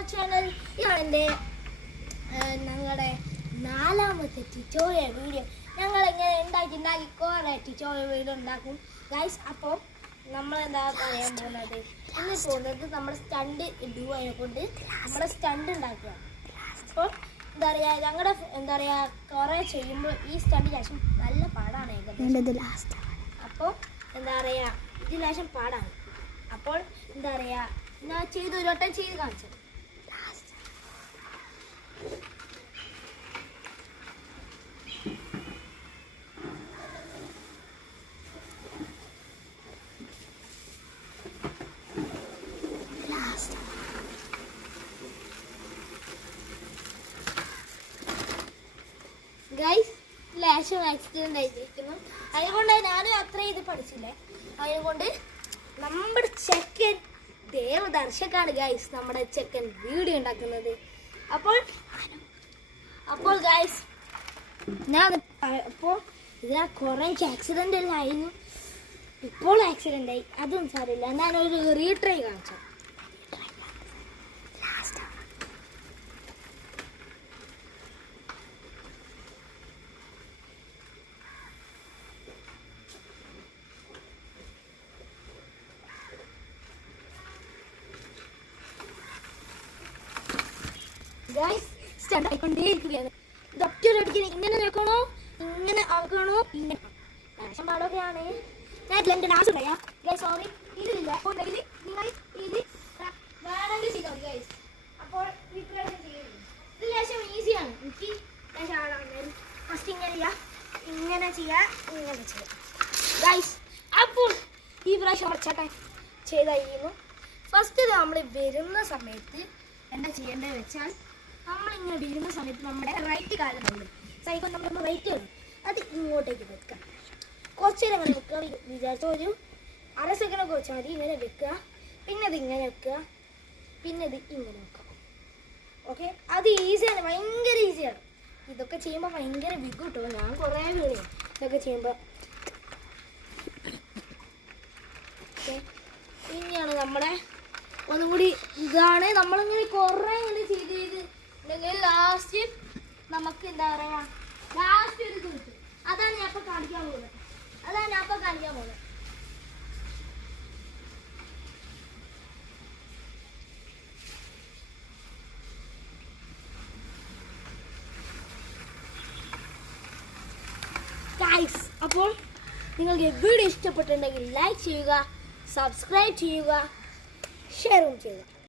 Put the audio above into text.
our channel. ഇതാണ് ഞങ്ങളുടെ നാലാമത്തെ ട്യൂട്ടോറിയൽ വീഡിയോ. ഞങ്ങൾ ഇങ്ങനെ ഉണ്ടാക്കി കുറേ ട്യൂട്ടോറിയൽ വീഡിയോ ഉണ്ടാക്കും ഗൈസ്. അപ്പോൾ നമ്മൾ എന്താ പറയാൻ പോകുന്നത്, ഇന്ന് പോകുന്നത് നമ്മുടെ സ്റ്റണ്ട് ഡൂ കൊണ്ട് നമ്മുടെ സ്റ്റണ്ട് ഉണ്ടാക്കുക. അപ്പോൾ എന്താ പറയുക, ഞങ്ങളുടെ എന്താ പറയുക കുറേ ചെയ്യുമ്പോൾ ഈ സ്റ്റണ്ട് ശേഷം നല്ല പാടാണ് ഏകദേശം. അപ്പോൾ എന്താ പറയുക ഇതിന് ശേഷം പാടാണ്. അപ്പോൾ എന്താ പറയുക ഞാൻ ചെയ്ത് ഒരു വട്ടം ചെയ്ത് കാണിച്ചത്. ഗൈസ് ലേശം ആക്സിഡന്റ് ആയിരിക്കുന്നു. അതുകൊണ്ട് ഞാനും അത്ര ഇത് പഠിച്ചില്ലേ. അതുകൊണ്ട് നമ്മുടെ ചെക്കൻ ദേവദർശക്കാണ് ഗൈസ് നമ്മുടെ ചെക്കൻ വീഡിയോ ഉണ്ടാക്കുന്നത്. അപ്പോൾ ഗൈസ് ഞാൻ ഇതിനാ കുറേ ആക്സിഡൻ്റ് എല്ലാം ആയിരുന്നു. ഇപ്പോൾ ആക്സിഡൻ്റ് ആയി, അതൊന്നും സാരമില്ല. ഞാനൊരു റീട്രൈ കാണിച്ചു. ഗൈസ് സ്റ്റാർട്ട് ആയിക്കൊണ്ടേയിരിക്കുകയാണ്. ഇത് ഒറ്റൊരടിക്ക് ഇങ്ങനെ നോക്കണോ, ഇങ്ങനെ ആക്കണോ, ഇങ്ങനെ ലേശം പാടൊക്കെയാണ്. ഞാൻ ഇതിൽ എൻ്റെ ലാസ്റ്റ് ഉണ്ടായാ ഗൈസ്. സോറി, ഇതിലില്ല. ഉണ്ടെങ്കിൽ നിങ്ങൾ ഇത് വേണമെങ്കിൽ ചെയ്തോ ഗൈസ്. അപ്പോൾ പ്രിപ്പറേഷൻ ചെയ്യുന്നത് ഇത് ലേശം ഈസിയാണ്. എനിക്ക് ലേശം ആളാണ്. ഫസ്റ്റ് ഇങ്ങനെ ചെയ്യുക, ഇങ്ങനെ ചെയ്യുക, ഇങ്ങനെ ചെയ്യുക ഗൈസ്. അപ്പോൾ ഈ പ്രാവശ്യം കുറച്ചൊക്കെ ചെയ്തായിരുന്നു. ഫസ്റ്റ് നമ്മൾ വരുന്ന സമയത്ത് എന്താ ചെയ്യേണ്ടത് വെച്ചാൽ, നമ്മളിങ്ങനെ വരുന്ന സമയത്ത് നമ്മുടെ റൈറ്റ് കാലം നമ്മൾ സൈക്കിൾ നമ്മൾ റൈറ്റ് ചെയ്യണം. അത് ഇങ്ങോട്ടേക്ക് വെക്കുക. കുറച്ച് നേരം അങ്ങനെ വെക്കുക. വിചാരിച്ച ഒരു അര സെക്കൻഡൊക്കെ വെച്ചാൽ മതി. ഇങ്ങനെ വെക്കുക, പിന്നെ ഇത് ഇങ്ങനെ വെക്കുക, പിന്നെ ഇത് ഇങ്ങനെ വെക്കുക. ഓക്കെ, അത് ഈസിയാണ്, ഭയങ്കര ഈസിയാണ്. ഇതൊക്കെ ചെയ്യുമ്പോൾ ഭയങ്കര വിഗ് കിട്ടും. ഞാൻ കുറേ വീണു ഇതൊക്കെ ചെയ്യുമ്പോൾ. ഓക്കെ, ഇനിയാണ് നമ്മുടെ ഒന്നും കൂടി. ഇതാണ് നമ്മളിങ്ങനെ കുറേ ഇങ്ങനെ ചെയ്ത് ലാസ്റ്റ് നമുക്ക് എന്താ പറയാ, ലാസ്റ്റ് ഒരു ഇത് കിട്ടും. അതാണ് ഞാൻ ഇപ്പൊ കാണിക്കാൻ പോകുന്നത്. ഗൈസ്, അപ്പോൾ നിങ്ങൾക്ക് വീഡിയോ ഇഷ്ടപ്പെട്ടിട്ടുണ്ടെങ്കിൽ ലൈക്ക് ചെയ്യുക, സബ്സ്ക്രൈബ് ചെയ്യുക, ഷെയറും ചെയ്യുക.